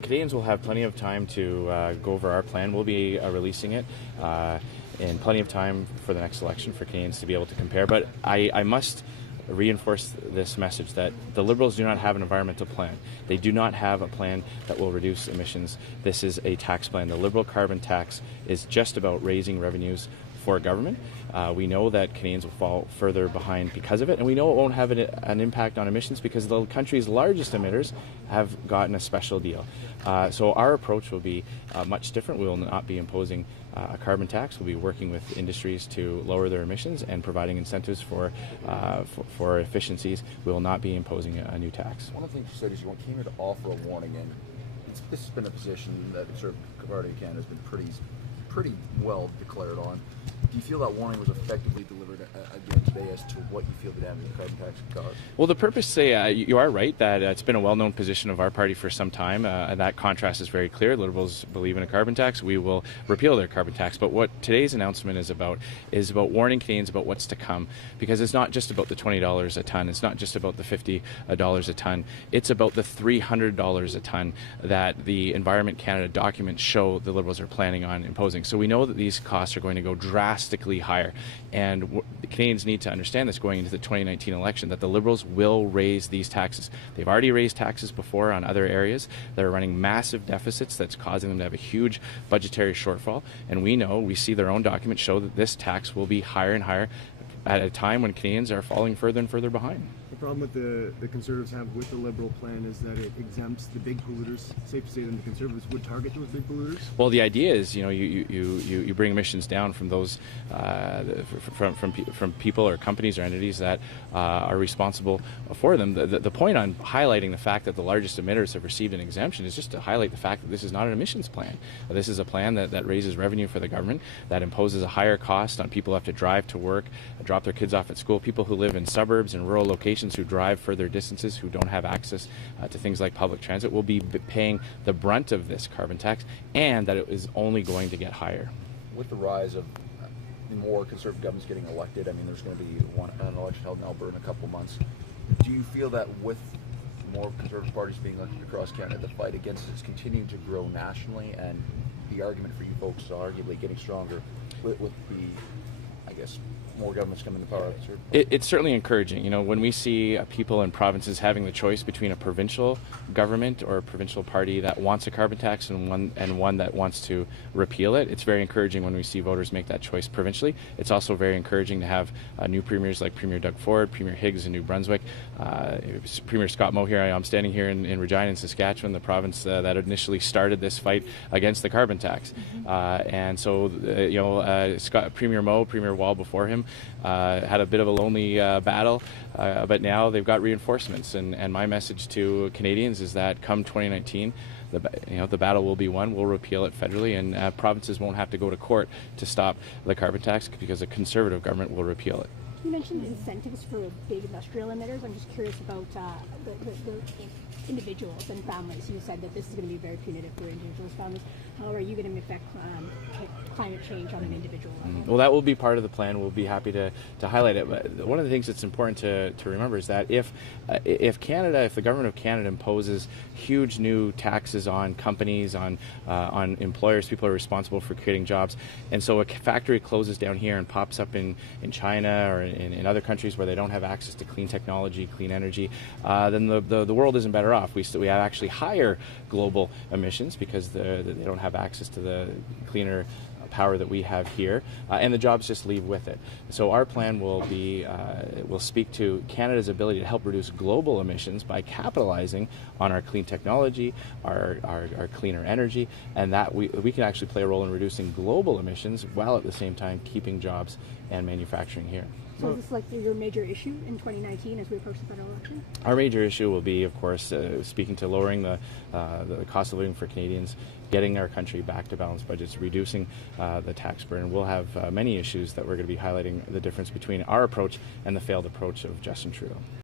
Canadians will have plenty of time to go over our plan. We'll be releasing it in plenty of time for the next election for Canadians to be able to compare. But I must reinforce this message that the Liberals do not have an environmental plan. They do not have a plan that will reduce emissions. This is a tax plan. The Liberal carbon tax is just about raising revenues for government. We know that Canadians will fall further behind because of it, and we know it won't have an impact on emissions because the country's largest emitters have gotten a special deal. So our approach will be much different. We will not be imposing a carbon tax. We'll be working with industries to lower their emissions and providing incentives for efficiencies. We will not be imposing a new tax. One of the things you said is you came here to offer a warning, and this has been a position that Conservative Party of Canada has been pretty well declared on. Do you feel that warning was effectively delivered again today as to what you feel the damage the carbon tax could cause? Well, the purpose, you are right that it's been a well-known position of our party for some time. And that contrast is very clear. Liberals believe in a carbon tax. We will repeal their carbon tax. But what today's announcement is about warning Canadians about what's to come. Because it's not just about the $20 a ton. It's not just about the $50 a ton. It's about the $300 a ton that the Environment Canada documents show the Liberals are planning on imposing. So we know that these costs are going to go drastically higher. And the Canadians need to understand this going into the 2019 election, that the Liberals will raise these taxes. They've already raised taxes before on other areas. They're running massive deficits that's causing them to have a huge budgetary shortfall. And we see their own documents show that this tax will be higher and higher at a time when Canadians are falling further and further behind. The problem with the Conservatives have with the Liberal plan is that it exempts the big polluters. Safe to say that the Conservatives would target those big polluters? Well, the idea is, you bring emissions down from those from people or companies or entities that are responsible for them. The point on highlighting the fact that the largest emitters have received an exemption is just to highlight the fact that this is not an emissions plan. This is a plan that raises revenue for the government, that imposes a higher cost on people who have to drive to work, drop their kids off at school, people who live in suburbs and rural locations who drive further distances, who don't have access to things like public transit, will be paying the brunt of this carbon tax, and that it is only going to get higher. With the rise of more Conservative governments getting elected, I mean, there's going to be an election held in Alberta in a couple months. Do you feel that with more Conservative parties being elected across Canada, the fight against it is continuing to grow nationally, and the argument for you folks is arguably getting stronger with the, I guess, more governments coming to power? It's certainly encouraging. When we see people in provinces having the choice between a provincial government or a provincial party that wants a carbon tax and one that wants to repeal it, it's very encouraging when we see voters make that choice provincially. It's also very encouraging to have new premiers like Premier Doug Ford, Premier Higgs in New Brunswick, Premier Scott Moe here. I'm standing here in Regina in Saskatchewan, the province that initially started this fight against the carbon tax. And so, Premier Moe, Premier Wall before him, had a bit of a lonely battle, but now they've got reinforcements. And my message to Canadians is that come 2019, the battle will be won. We'll repeal it federally, and provinces won't have to go to court to stop the carbon tax because a Conservative government will repeal it. You mentioned incentives for big industrial emitters. I'm just curious about the individuals and families. You said that this is going to be very punitive for individuals' families. How are you going to affect climate change on an individual level? Well, that will be part of the plan. We'll be happy to highlight it. But one of the things that's important to remember is that if the government of Canada imposes huge new taxes on companies, on employers, people are responsible for creating jobs, and so a factory closes down here and pops up in China or in other countries where they don't have access to clean technology, clean energy, then the world isn't better off. We have actually higher global emissions because they don't have access to the cleaner power that we have here, and the jobs just leave with it. So our plan will speak to Canada's ability to help reduce global emissions by capitalizing on our clean technology, our cleaner energy, and that we can actually play a role in reducing global emissions while at the same time keeping jobs and manufacturing here. So is this like your major issue in 2019 as we approach the federal election? Our major issue will be, of course, speaking to lowering the cost of living for Canadians, getting our country back to balanced budgets, reducing the tax burden. We'll have many issues that we're going to be highlighting the difference between our approach and the failed approach of Justin Trudeau.